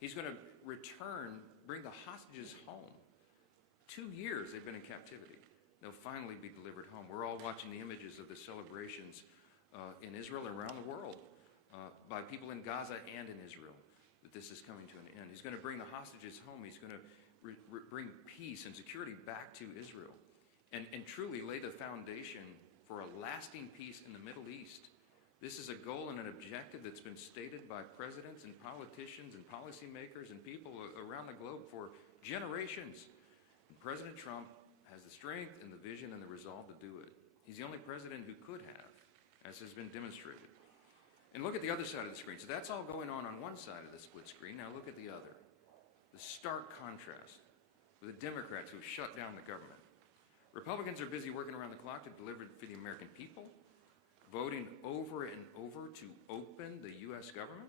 He's going to bring the hostages home. 2 years they've been in captivity. They'll finally be delivered home. We're all watching the images of the celebrations in Israel and around the world by people in Gaza and in Israel, that this is coming to an end. He's going to bring the hostages home. He's going to bring peace and security back to Israel and truly lay the foundation for a lasting peace in the Middle East. This is a goal and an objective that's been stated by presidents and politicians and policymakers and people around the globe for generations. And President Trump has the strength and the vision and the resolve to do it. He's the only president who could have, as has been demonstrated. And look at the other side of the screen. So that's all going on one side of the split screen. Now look at the other. The stark contrast with the Democrats who have shut down the government. Republicans are busy working around the clock to deliver for the American people, voting over and over to open the U.S. government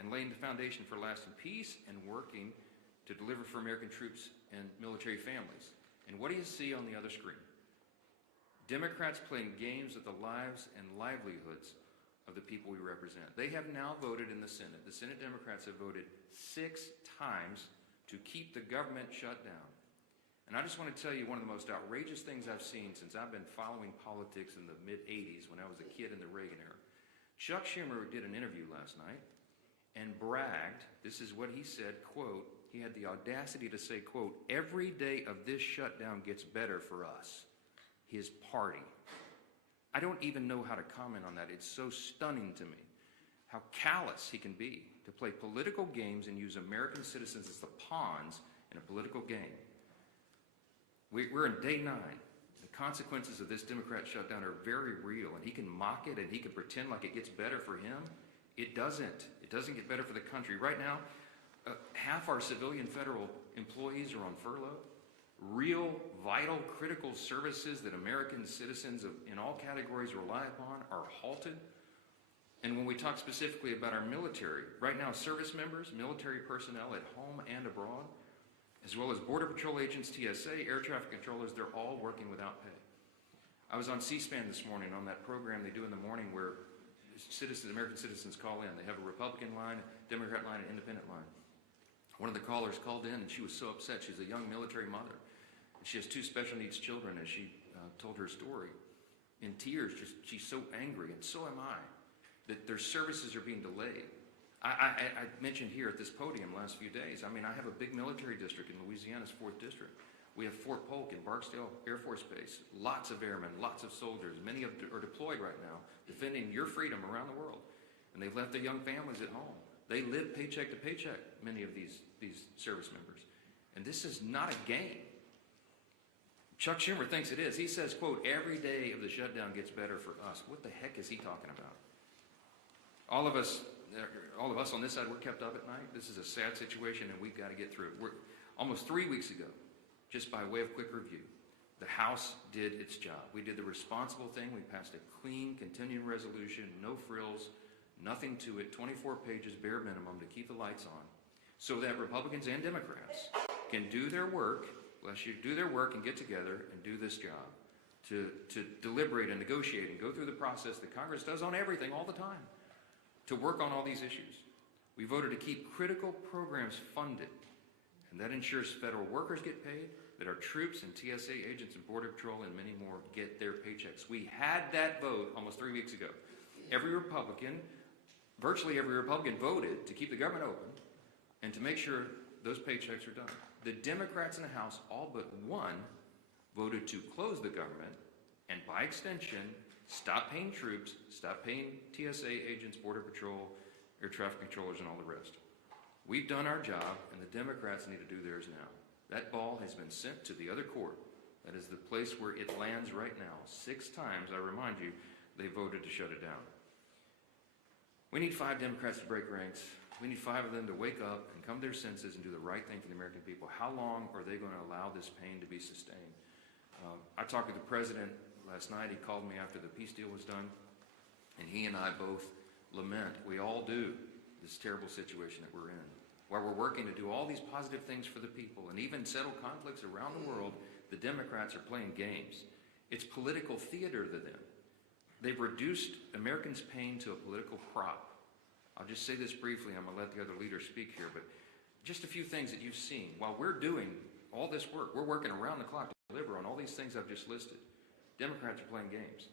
and laying the foundation for lasting peace and working to deliver for American troops and military families. And what do you see on the other screen? Democrats playing games with the lives and livelihoods of the people we represent. They have now voted in the Senate. The Senate Democrats have voted 6 times to keep the government shut down. And I just want to tell you one of the most outrageous things I've seen since I've been following politics in the mid-'80s when I was a kid in the Reagan era. Chuck Schumer did an interview last night and bragged, this is what he said, quote, he had the audacity to say, quote, every day of this shutdown gets better for us, his party. I don't even know how to comment on that. It's so stunning to me how callous he can be to play political games and use American citizens as the pawns in a political game. We're in day 9. The consequences of this Democrat shutdown are very real, and he can mock it and he can pretend like it gets better for him. It doesn't. It doesn't get better for the country. Right now, half our civilian federal employees are on furlough. Real, vital, critical services that American citizens in all categories rely upon are halted. And when we talk specifically about our military, right now service members, military personnel at home and abroad, as well as Border Patrol agents, TSA, air traffic controllers, they're all working without pay. I was on C-SPAN this morning on that program they do in the morning where American citizens call in. They have a Republican line, Democrat line, and independent line. One of the callers called in and she was so upset. She's a young military mother. And she has 2 special needs children, as she told her story. In tears, she's so angry, and so am I, that their services are being delayed. I mentioned here at this podium last few days, I mean, I have a big military district in Louisiana's 4th District. We have Fort Polk in Barksdale Air Force Base. Lots of airmen, lots of soldiers. Many of them are deployed right now, defending your freedom around the world. And they've left their young families at home. They live paycheck to paycheck, many of these service members. And this is not a game. Chuck Schumer thinks it is. He says, quote, every day of the shutdown gets better for us. What the heck is he talking about? All of us on this side, we're kept up at night. This is a sad situation, and we've got to get through it. Almost 3 weeks ago, just by way of quick review, the House did its job. We did the responsible thing. We passed a clean, continuing resolution, no frills, nothing to it, 24 pages, bare minimum, to keep the lights on, so that Republicans and Democrats can do their work, and get together and do this job, to deliberate and negotiate and go through the process that Congress does on everything all the time, to work on all these issues. We voted to keep critical programs funded, and that ensures federal workers get paid, that our troops and TSA agents and Border Patrol and many more get their paychecks. We had that vote almost 3 weeks ago. Virtually every Republican voted to keep the government open and to make sure those paychecks are done. The Democrats in the House, all but one, voted to close the government and, by extension, stop paying troops, stop paying TSA agents, Border Patrol, air traffic controllers, and all the rest. We've done our job, and the Democrats need to do theirs now. That ball has been sent to the other court. That is the place where it lands right now. 6 times, I remind you, they voted to shut it down. We need 5 Democrats to break ranks. We need 5 of them to wake up and come to their senses and do the right thing for the American people. How long are they going to allow this pain to be sustained? I talked with the president last night. He called me after the peace deal was done, and he and I both lament, we all do, this terrible situation that we're in. While we're working to do all these positive things for the people and even settle conflicts around the world, the Democrats are playing games. It's political theater to them. They've reduced Americans' pain to a political prop. I'll just say this briefly, I'm going to let the other leaders speak here, but just a few things that you've seen. While we're doing all this work, we're working around the clock to deliver on all these things I've just listed. Democrats are playing games.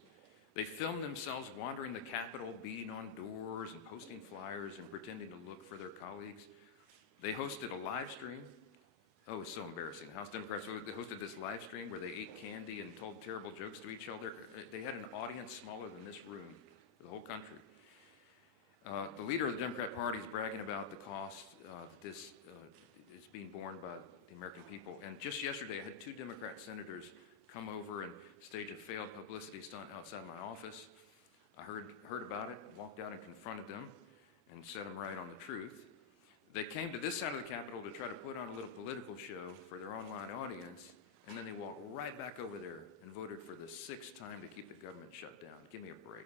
They film themselves wandering the Capitol, beating on doors and posting flyers and pretending to look for their colleagues. They hosted a live stream. Oh, it's so embarrassing. House Democrats, they hosted this live stream where they ate candy and told terrible jokes to each other. They had an audience smaller than this room for the whole country. The leader of the Democrat Party is bragging about the cost that this is being borne by the American people. And just yesterday, I had 2 Democrat senators come over and stage a failed publicity stunt outside my office. I heard about it, walked out and confronted them and set them right on the truth. They came to this side of the Capitol to try to put on a little political show for their online audience, and then they walked right back over there and voted for the 6th time to keep the government shut down. Give me a break.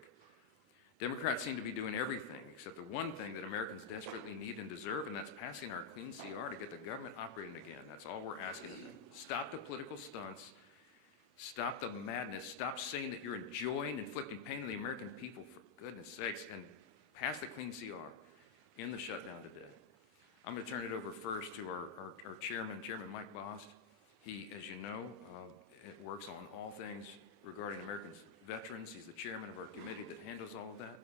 Democrats seem to be doing everything except the one thing that Americans desperately need and deserve, and that's passing our clean CR to get the government operating again. That's all we're asking of them. Stop the political stunts. Stop the madness. Stop saying that you're enjoying inflicting pain on the American people, for goodness sakes, and pass the clean CR in the shutdown today. I'm going to turn it over first to our chairman, Chairman Mike Bost. He, as you know, works on all things regarding Americans veterans. He's the chairman of our committee that handles all of that.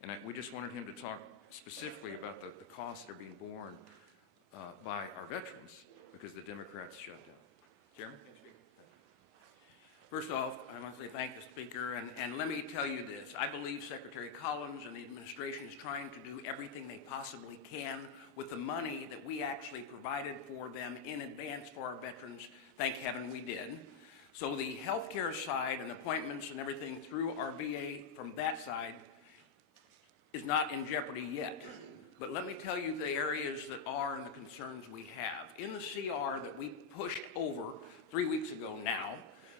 And we just wanted him to talk specifically about the costs that are being borne by our veterans because the Democrats shut down. Chairman? First off, I want to say thank the Speaker, and let me tell you this. I believe Secretary Collins and the administration is trying to do everything they possibly can with the money that we actually provided for them in advance for our veterans. Thank heaven we did. So the healthcare side and appointments and everything through our VA from that side is not in jeopardy yet. But let me tell you the areas that are and the concerns we have. In the CR that we pushed over 3 weeks ago now,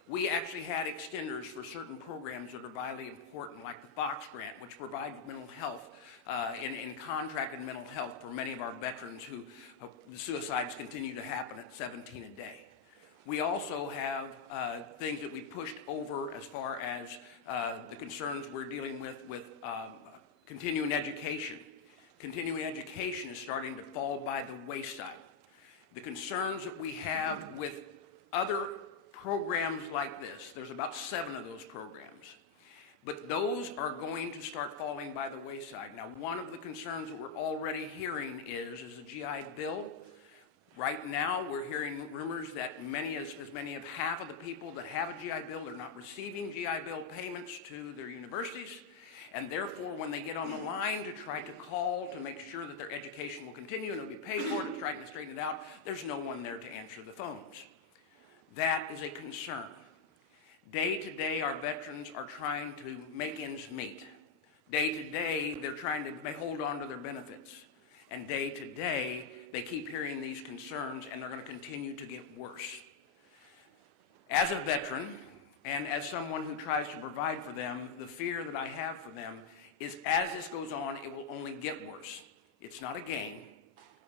we actually had extenders for certain programs that are vitally important, like the Fox Grant, which provides mental health in contracted mental health for many of our veterans who the suicides continue to happen at 17 a day. We also have things that we pushed over as far as the concerns we're dealing with continuing education. Continuing education is starting to fall by the wayside. The concerns that we have with other programs like this, there's about 7 of those programs, but those are going to start falling by the wayside. Now, one of the concerns that we're already hearing is the GI Bill. Right now, we're hearing rumors that as many as half of the people that have a GI Bill are not receiving GI Bill payments to their universities, and therefore, when they get on the line to try to call to make sure that their education will continue and it'll be paid for, to try to straighten it out, there's no one there to answer the phones. That is a concern. Day to day, our veterans are trying to make ends meet. Day to day, they're trying to hold on to their benefits. And day to day, they keep hearing these concerns, and they're going to continue to get worse. As a veteran, and as someone who tries to provide for them, the fear that I have for them is as this goes on, it will only get worse. It's not a game.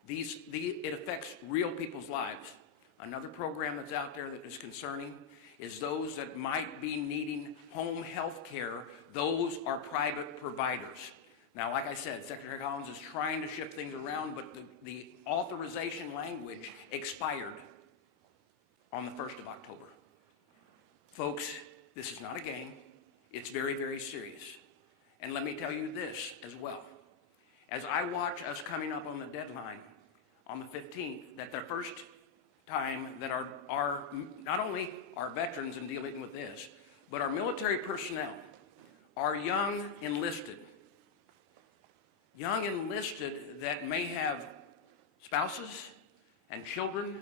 It affects real people's lives. Another program that's out there that is concerning is those that might be needing home health care. Those are private providers. Now, like I said, Secretary Collins is trying to shift things around, but the authorization language expired on the 1st of October. Folks, this is not a game. It's very, very serious. And let me tell you this as well. As I watch us coming up on the deadline on the 15th, that the first time that our not only our veterans in dealing with this, but our military personnel, our young enlisted that may have spouses and children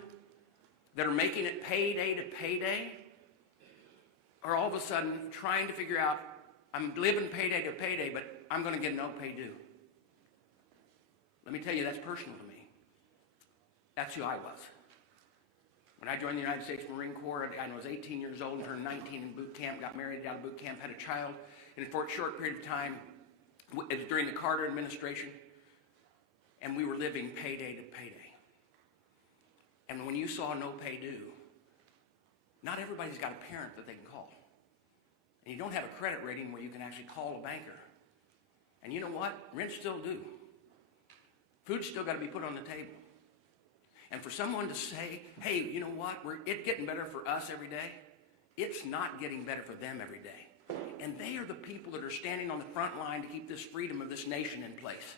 that are making it payday to payday, are all of a sudden trying to figure out, I'm living payday to payday, but I'm going to get no pay due. Let me tell you, that's personal to me. That's who I was. When I joined the United States Marine Corps, I was 18 years old and turned 19 in boot camp, got married out of boot camp, had a child. And for a short period of time, it was during the Carter administration, and we were living payday to payday. And when you saw no pay due, not everybody's got a parent that they can call. And you don't have a credit rating where you can actually call a banker. And you know what? Rents still due. Food's still got to be put on the table. And for someone to say, hey, you know what, it's getting better for us every day, it's not getting better for them every day. And they are the people that are standing on the front line to keep this freedom of this nation in place.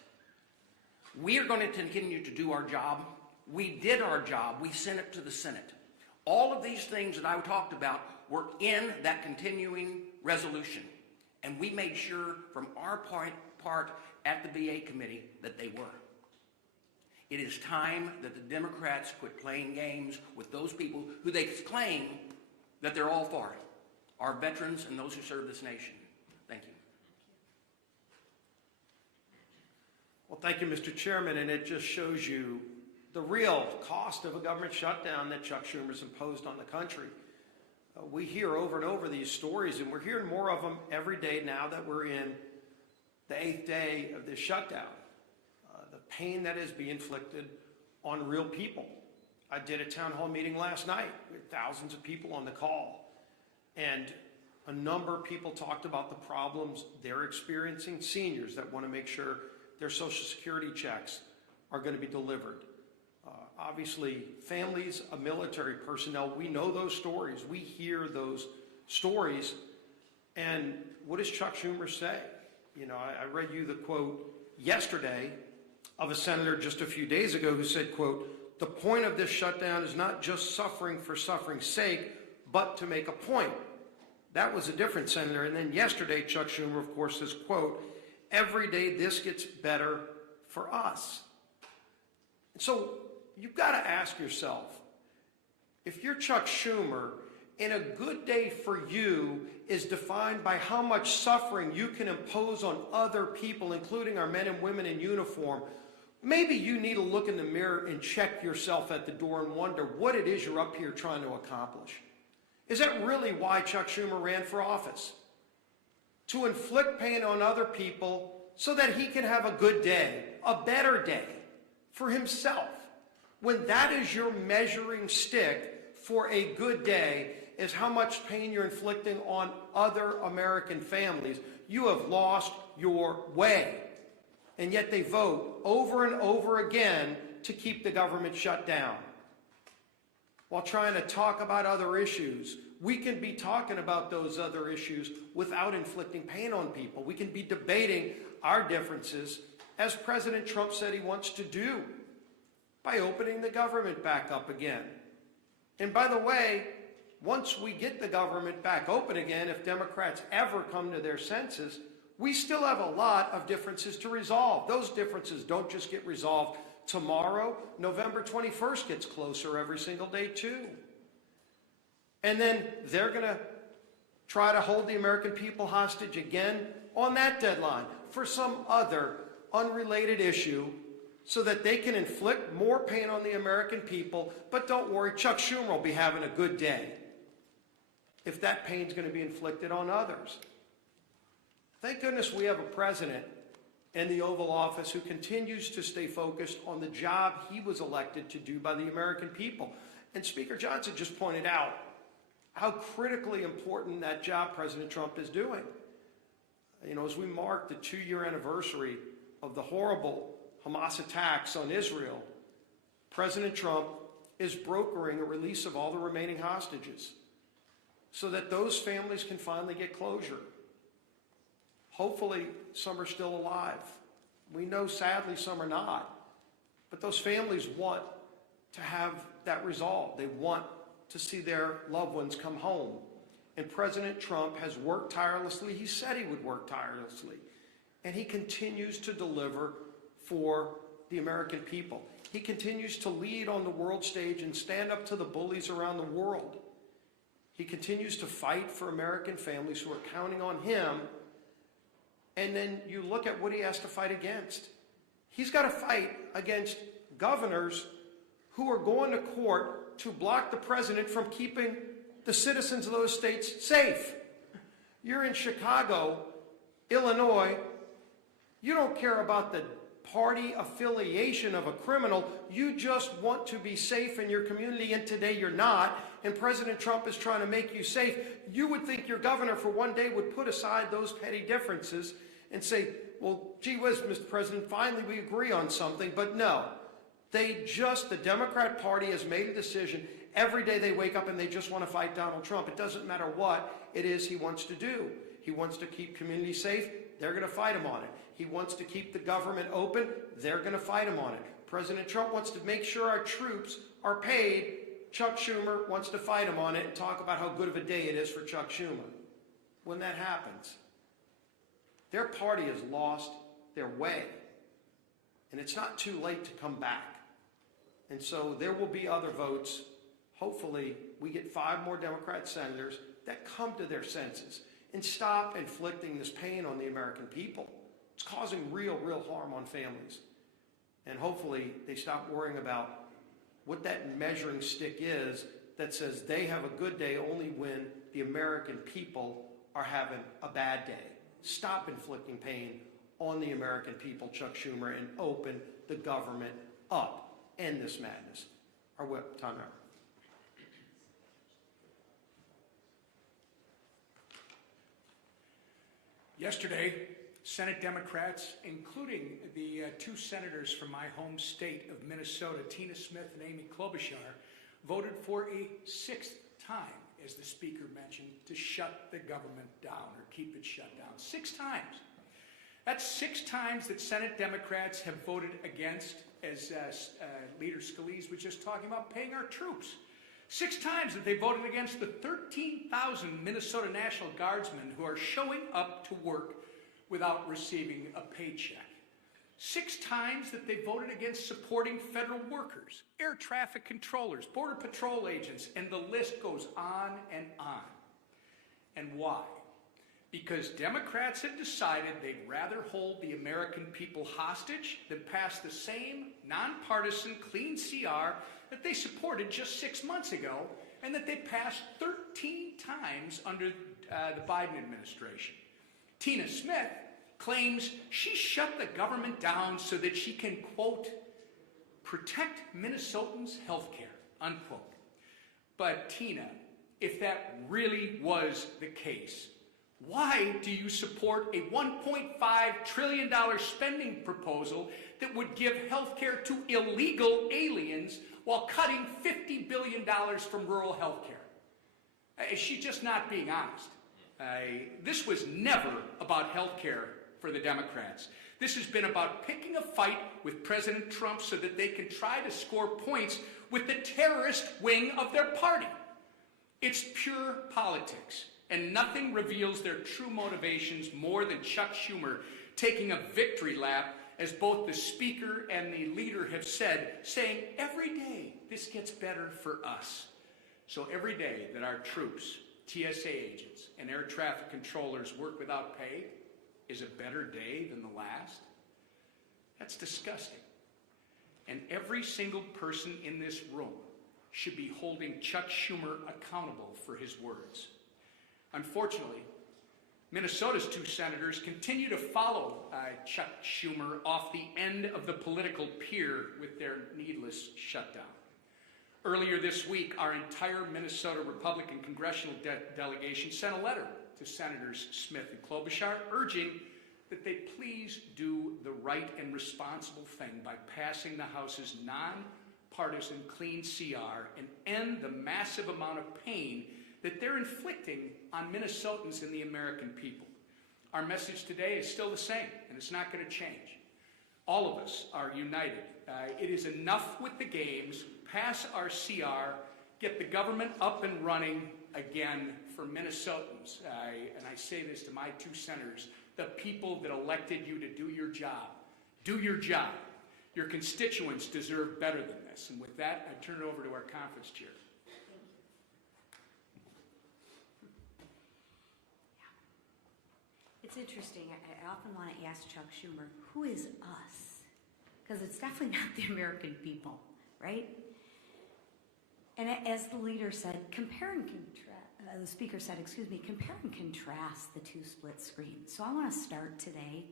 We are going to continue to do our job. We did our job. We sent it to the Senate. All of these things that I talked about were in that continuing resolution. And we made sure from our part at the BA committee that they were. It is time that the Democrats quit playing games with those people who they claim that they're all for, our veterans and those who serve this nation. Thank you. Well, thank you, Mr. Chairman, and it just shows you the real cost of a government shutdown that Chuck Schumer's imposed on the country. We hear over and over these stories, and we're hearing more of them every day now that we're in the 8th day of this shutdown. The pain that is being inflicted on real people. I did a town hall meeting last night with thousands of people on the call, and a number of people talked about the problems they're experiencing. Seniors that want to make sure their Social Security checks are going to be delivered. Obviously, families of military personnel, we know those stories. We hear those stories. And what does Chuck Schumer say? You know, I read you the quote yesterday of a senator just a few days ago who said, quote, "The point of this shutdown is not just suffering for suffering's sake, but to make a point." That was a different senator. And then yesterday, Chuck Schumer, of course, says, quote, "Every day this gets better for us." And so you've got to ask yourself, if you're Chuck Schumer, and a good day for you is defined by how much suffering you can impose on other people, including our men and women in uniform, maybe you need to look in the mirror and check yourself at the door and wonder what it is you're up here trying to accomplish. Is that really why Chuck Schumer ran for office? To inflict pain on other people so that he can have a good day, a better day for himself. When that is your measuring stick for a good day, is how much pain you're inflicting on other American families, you have lost your way. And yet they vote over and over again to keep the government shut down. While trying to talk about other issues, we can be talking about those other issues without inflicting pain on people. We can be debating our differences, as President Trump said he wants to do, by opening the government back up again. And by the way, once we get the government back open again, if Democrats ever come to their senses, we still have a lot of differences to resolve. Those differences don't just get resolved tomorrow. November 21st gets closer every single day too. And then they're going to try to hold the American people hostage again on that deadline for some other unrelated issue, so that they can inflict more pain on the American people. But don't worry, Chuck Schumer will be having a good day if that pain's going to be inflicted on others. Thank goodness we have a president in the Oval Office who continues to stay focused on the job he was elected to do by the American people. And Speaker Johnson just pointed out how critically important that job President Trump is doing. You know, as we mark the 2-year anniversary of the horrible Hamas attacks on Israel, President Trump is brokering a release of all the remaining hostages so that those families can finally get closure. Hopefully, some are still alive. We know, sadly, some are not. But those families want to have that resolved. They want to see their loved ones come home. And President Trump has worked tirelessly. He said he would work tirelessly. And he continues to deliver for the American people. He continues to lead on the world stage and stand up to the bullies around the world. He continues to fight for American families who are counting on him. And then you look at what he has to fight against. He's got to fight against governors who are going to court to block the president from keeping the citizens of those states safe. You're in Chicago, Illinois. You don't care about the party affiliation of a criminal. You just want to be safe in your community, and today you're not, and President Trump is trying to make you safe. You would think your governor for one day would put aside those petty differences and say, well, gee whiz, Mr. President, finally we agree on something. But no, the Democrat Party has made a decision. Every day they wake up and they just want to fight Donald Trump. It doesn't matter what it is he wants to do. He wants to keep communities safe. They're going to fight him on it. He wants to keep the government open. They're going to fight him on it. President Trump wants to make sure our troops are paid. Chuck Schumer wants to fight him on it and talk about how good of a day it is for Chuck Schumer. When that happens, their party has lost their way. And it's not too late to come back. And so there will be other votes. Hopefully, we get 5 more Democrat senators that come to their senses and stop inflicting this pain on the American people. It's causing real harm on families. And hopefully, they stop worrying about what that measuring stick is that says they have a good day only when the American people are having a bad day. Stop inflicting pain on the American people, Chuck Schumer, and open the government up. End this madness. Our whip, time out. Yesterday, Senate Democrats, including the 2 senators from my home state of Minnesota, Tina Smith and Amy Klobuchar, voted for a 6th time, as the Speaker mentioned, to shut the government down or keep it shut down. 6 times. That's 6 times that Senate Democrats have voted against, as Leader Scalise was just talking about, paying our troops. 6 times that they voted against the 13,000 Minnesota National Guardsmen who are showing up to work without receiving a paycheck. 6 times that they voted against supporting federal workers, air traffic controllers, border patrol agents, and the list goes on and on. And why? Because Democrats have decided they'd rather hold the American people hostage than pass the same nonpartisan clean CR that they supported just 6 months ago and that they passed 13 times under the Biden administration. Tina Smith claims she shut the government down so that she can, quote, protect Minnesotans' health care, unquote. But Tina, if that really was the case, why do you support a $1.5 trillion spending proposal that would give health care to illegal aliens while cutting $50 billion from rural health care? Is she just not being honest? This was never about health care for the Democrats. This has been about picking a fight with President Trump so that they can try to score points with the terrorist wing of their party. It's pure politics, and nothing reveals their true motivations more than Chuck Schumer taking a victory lap, as both the Speaker and the Leader have said, saying every day this gets better for us. So every day that our troops, TSA agents, and air traffic controllers work without pay is a better day than the last? That's disgusting. And every single person in this room should be holding Chuck Schumer accountable for his words. Unfortunately, Minnesota's 2 senators continue to follow Chuck Schumer off the end of the political pier with their needless shutdown. Earlier this week, our entire Minnesota Republican congressional delegation sent a letter to Senators Smith and Klobuchar urging that they please do the right and responsible thing by passing the House's nonpartisan clean CR and end the massive amount of pain that they're inflicting on Minnesotans and the American people. Our message today is still the same, and it's not going to change. All of us are united. It is enough with the games. Pass our CR, get the government up and running again for Minnesotans. And I say this to my 2 senators, the people that elected you to do your job. Do your job. Your constituents deserve better than this. And with that, I turn it over to our conference chair. It's interesting. I often want to ask Chuck Schumer, who is us? Because it's definitely not the American people, right? And as the leader said, the speaker said, compare and contrast the 2 split screens. So I want to start today,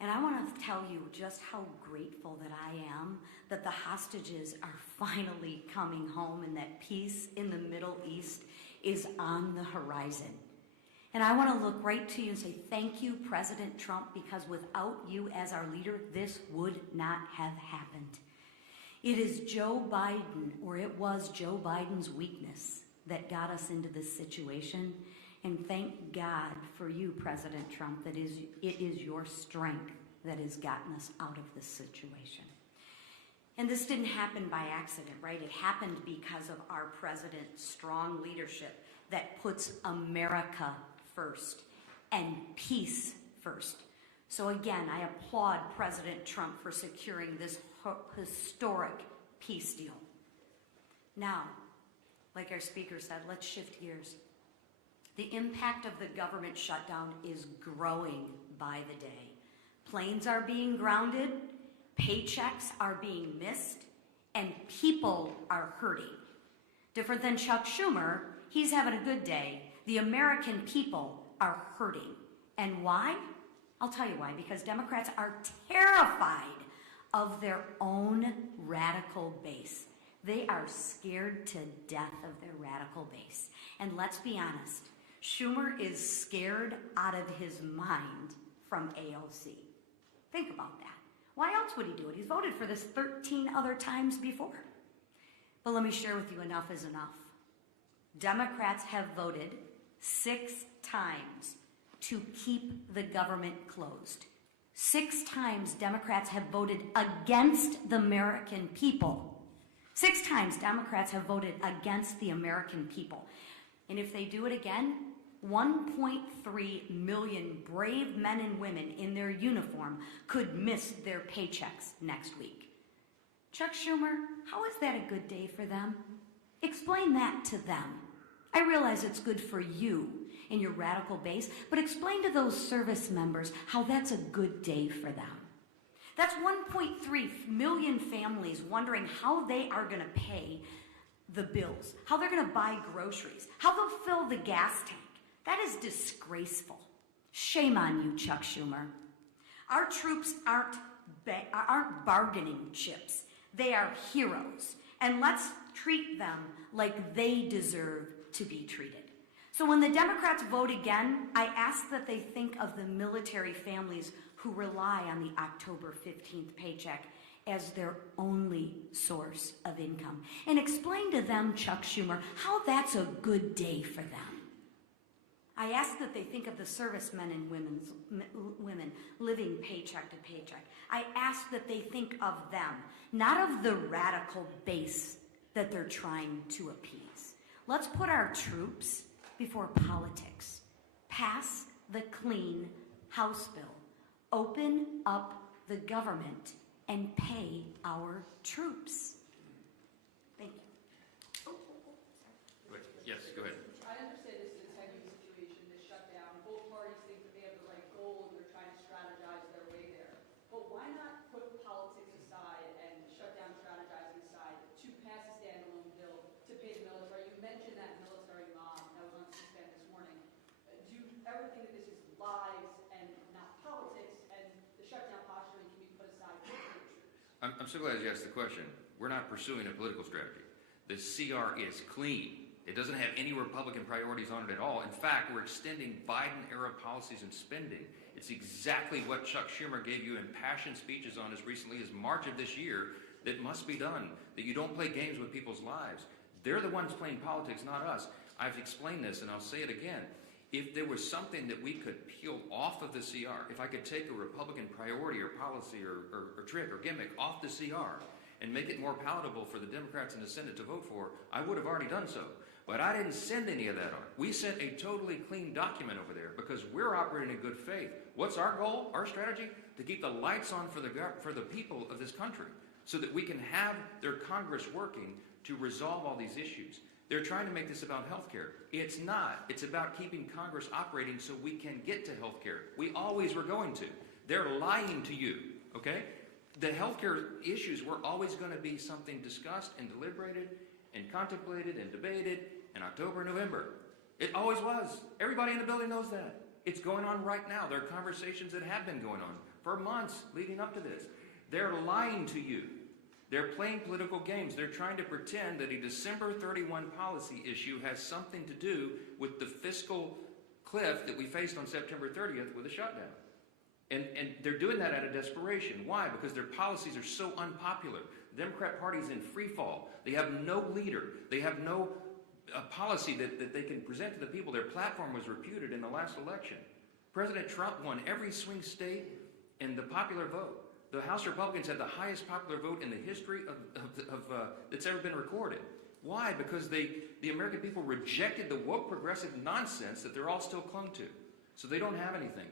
and I want to tell you just how grateful that I am that the hostages are finally coming home and that peace in the Middle East is on the horizon. And I want to look right to you and say thank you, President Trump, because without you as our leader, this would not have happened. It is Joe Biden, or it was Joe Biden's weakness that got us into this situation. And thank God for you, President Trump, that it is your strength that has gotten us out of this situation. And this didn't happen by accident, right? It happened because of our president's strong leadership that puts America first and peace first. So again, I applaud President Trump for securing this historic peace deal. Now, like our speaker said, let's shift gears. The impact of the government shutdown is growing by the day. Planes are being grounded, paychecks are being missed, and people are hurting. Different than Chuck Schumer, he's having a good day. The American people are hurting. And why? I'll tell you why. Because Democrats are terrified of their own radical base. They are scared to death of their radical base. And let's be honest, Schumer is scared out of his mind from AOC. Think about that. Why else would he do it? He's voted for this 13 other times before. But let me share with you, enough is enough. Democrats have voted 6 times to keep the government closed. 6 times Democrats have voted against the American people. 6 times Democrats have voted against the American people. And if they do it again, 1.3 million brave men and women in their uniform could miss their paychecks next week. Chuck Schumer, how is that a good day for them? Explain that to them. I realize it's good for you and your radical base, but explain to those service members how that's a good day for them. That's 1.3 million families wondering how they are going to pay the bills, how they're going to buy groceries, how they'll fill the gas tank. That is disgraceful. Shame on you, Chuck Schumer. Our troops aren't bargaining chips. They are heroes. And let's treat them like they deserve to be treated. So when the Democrats vote again, I ask that they think of the military families who rely on the October 15th paycheck as their only source of income. And explain to them, Chuck Schumer, how that's a good day for them. I ask that they think of the servicemen and women living paycheck to paycheck. I ask that they think of them, not of the radical base that they're trying to appease. Let's put our troops before politics. Pass the clean House bill. Open up the government and pay our troops. Thank you. Yes, go ahead. I understand this is a heavy situation, this shutdown. Both parties think that they have the right goal and they're trying to strategize their way there. But why not put politics aside and shutdown strategizing aside to pass a standalone bill to pay the military? You mentioned that military mom that was on C-SPAN this morning. Do you ever think that this is lives and not politics, and the shutdown posturing can be put aside for the troops? I'm so glad you asked the question. We're not pursuing a political strategy. The CR is clean. It doesn't have any Republican priorities on it at all. In fact, we're extending Biden-era policies and spending. It's exactly what Chuck Schumer gave you impassioned speeches on as recently as March of this year, that must be done, that you don't play games with people's lives. They're the ones playing politics, not us. I've explained this, and I'll say it again. If there was something that we could peel off of the CR, if I could take a Republican priority or policy or trick or gimmick off the CR and make it more palatable for the Democrats in the Senate to vote for, I would have already done so. But I didn't send any of that on. We sent a totally clean document over there because we're operating in good faith. What's our goal, our strategy? To keep the lights on for the people of this country so that we can have their Congress working to resolve all these issues. They're trying to make this about health care. It's not. It's about keeping Congress operating so we can get to health care. We always were going to. They're lying to you, okay? The health care issues were always going to be something discussed and deliberated and contemplated and debated in October, November. It always was. Everybody in the building knows that. It's going on right now. There are conversations that have been going on for months leading up to this. They're lying to you. They're playing political games. They're trying to pretend that a December 31 policy issue has something to do with the fiscal cliff that we faced on September 30th with a shutdown. And they're doing that out of desperation. Why? Because their policies are so unpopular. The Democrat Party is in free fall. They have no leader. They have no policy that they can present to the people. Their platform was reputed in the last election. President Trump won every swing state in the popular vote. The House Republicans had the highest popular vote in the history that's ever been recorded. Why? Because the American people rejected the woke progressive nonsense that they're all still clung to. So they don't have anything.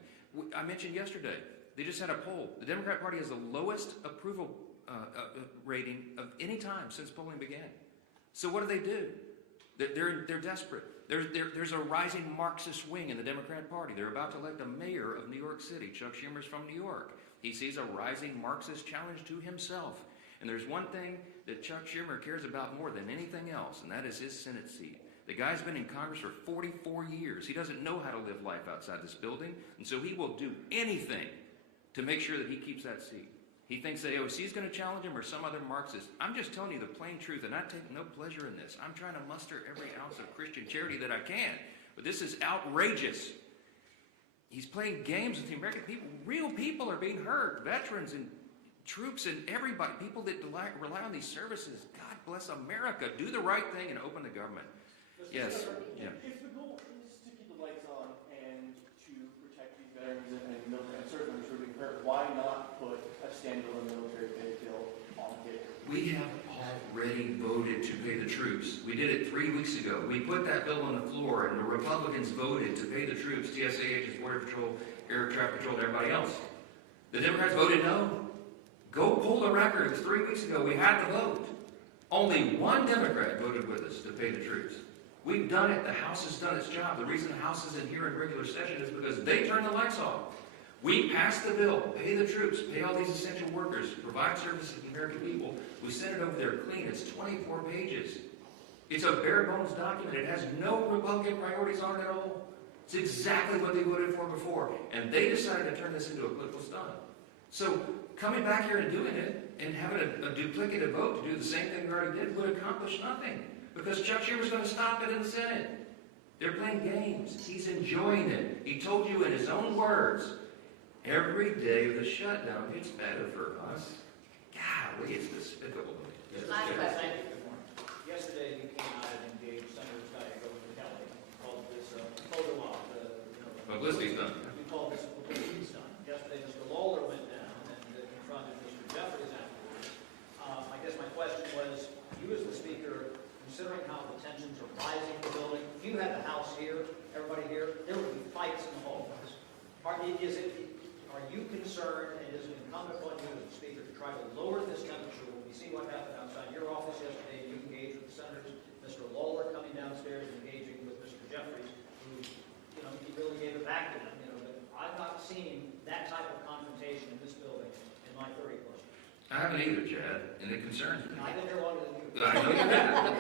I mentioned yesterday, they just had a poll. The Democrat Party has the lowest approval rating of any time since polling began. So what do? They're desperate. There's a rising Marxist wing in the Democrat Party. They're about to elect a mayor of New York City. Chuck Schumer's from New York. He sees a rising Marxist challenge to himself. And there's one thing that Chuck Schumer cares about more than anything else, and that is his Senate seat. The guy's been in Congress for 44 years. He doesn't know how to live life outside this building, and so he will do anything to make sure that he keeps that seat. He thinks that AOC is going to challenge him or some other Marxist. I'm just telling you the plain truth, and I take no pleasure in this. I'm trying to muster every ounce of Christian charity that I can, but this is outrageous. He's playing games with the American people. Real people are being hurt, veterans and troops and everybody, people that rely on these services. God bless America. Do the right thing and open the government. Yes. Yeah. If the goal is to keep the lights on and to protect these veterans and military servicemen who are being hurt, why not put a standalone military pay bill on the table? We have already voted to pay the troops. We did it 3 weeks ago. We put that bill on the floor, and the Republicans voted to pay the troops, TSA agents, Border Patrol, Air Traffic Patrol, and everybody else. The Democrats voted no. Go pull the record. It was 3 weeks ago. We had the vote. Only one Democrat voted with us to pay the troops. We've done it. The House has done its job. The reason the House isn't here in regular session is because they turned the lights off. We passed the bill, pay the troops, pay all these essential workers, provide services to the American people. We sent it over there clean. It's 24 pages. It's a bare bones document. It has no Republican priorities on it at all. It's exactly what they voted for before. And they decided to turn this into a political stunt. So coming back here and doing it and having a duplicative vote to do the same thing we already did would accomplish nothing. Because Chuck Schumer's going to stop it in the Senate. They're playing games. He's enjoying it. He told you in his own words, every day of the shutdown gets better for us. Golly, it's despicable to me. Yes, Last yes. question. Good morning. Yesterday, you came out and engaged Senator Kelly, called this photo op. Publicity's done. You called this a publicity stunt. Yesterday, Mr. Lawler went down and confronted Mr. Jeffries afterwards. I guess my question was, you as the speaker, considering how the tensions are rising in the building, if you had the House here, everybody here, there would be fights in the hallways. Are you concerned, and is it incumbent upon you as the speaker to try to lower this temperature? When we see what happened outside your office yesterday, you engaged with the senators, Mr. Lawler coming downstairs and engaging with Mr. Jeffries, who, he really gave it back to them. But I've not seen that type of confrontation in this building in my 30+ years. I haven't either, Chad, and it concerns me. I've been here longer than you. I know you have.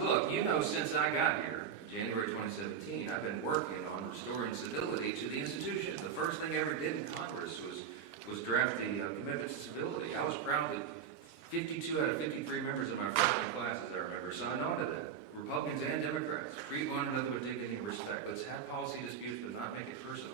Look, since I got here, January 2017, I've been working on restoring civility to the institution. The first thing I ever did in Congress was draft the commitment to civility. I was proud that 52 out of 53 members of my freshman class, as I remember, signed on to that. Republicans and Democrats, treat one another with dignity and respect. Let's have policy disputes, but not make it personal.